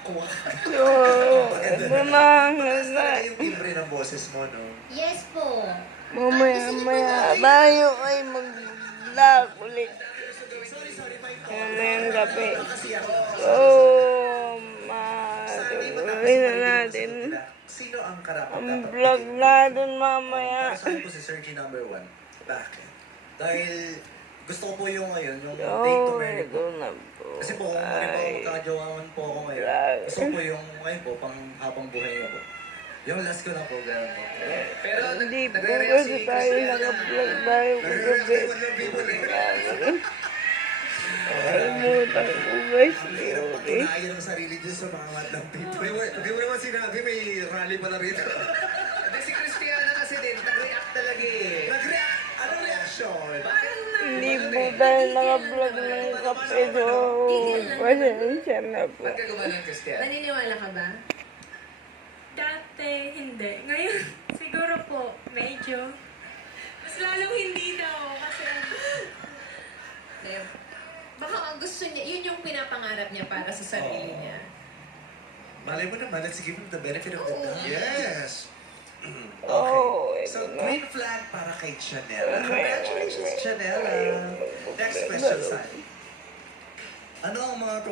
Kwak. Ito na. Mataas talaga yung timbre ng boses mo, no? Yes po. Mamaya tayo ay mag-vlog ulit. Yan na yung gabi. So, matuloy na natin Sino ang karapat ang dapat vlog piliin? natin mamaya. Para sa akin po si Sergi number 1. Bakit? Dahil gusto ko po yung ngayon, yung date to marry Ito po. na po. Kasi po, kung magkakajowaman po ako ngayon, gusto ko po yung ngayon po, pang habang buhay niya po. Yung last ko na po, gano'n po. Pero Hindi po nagre-react kasi si tayo Christiana. naka-vlog tayo kagabi. Kalimutan ko guys. Hirap Okay. patunayan ang sarili dyan sa mga madlang people. Hindi mo naman sinabi, may rally pala rito. Hindi, si Christiana kasi din, nag-react talaga eh. Nag-react! Anong reaction? Hindi po tayo naka-vlog ng kape. So, pasensya na po. Ba't ka gumanon, Christiana? Naniniwala ka ba? Dati, hindi. Ngayon, siguro po, medyo. Mas lalong hindi daw. Kasi, Ngayon, baka ang gusto niya, yun yung pinapangarap niya para sa sarili niya. Malay mo naman, let's give him the benefit of the doubt. Yes! Oh, So, ito na. green flag para kay Chanela. Congratulations, Chanela. Next question, San. Ano ang mga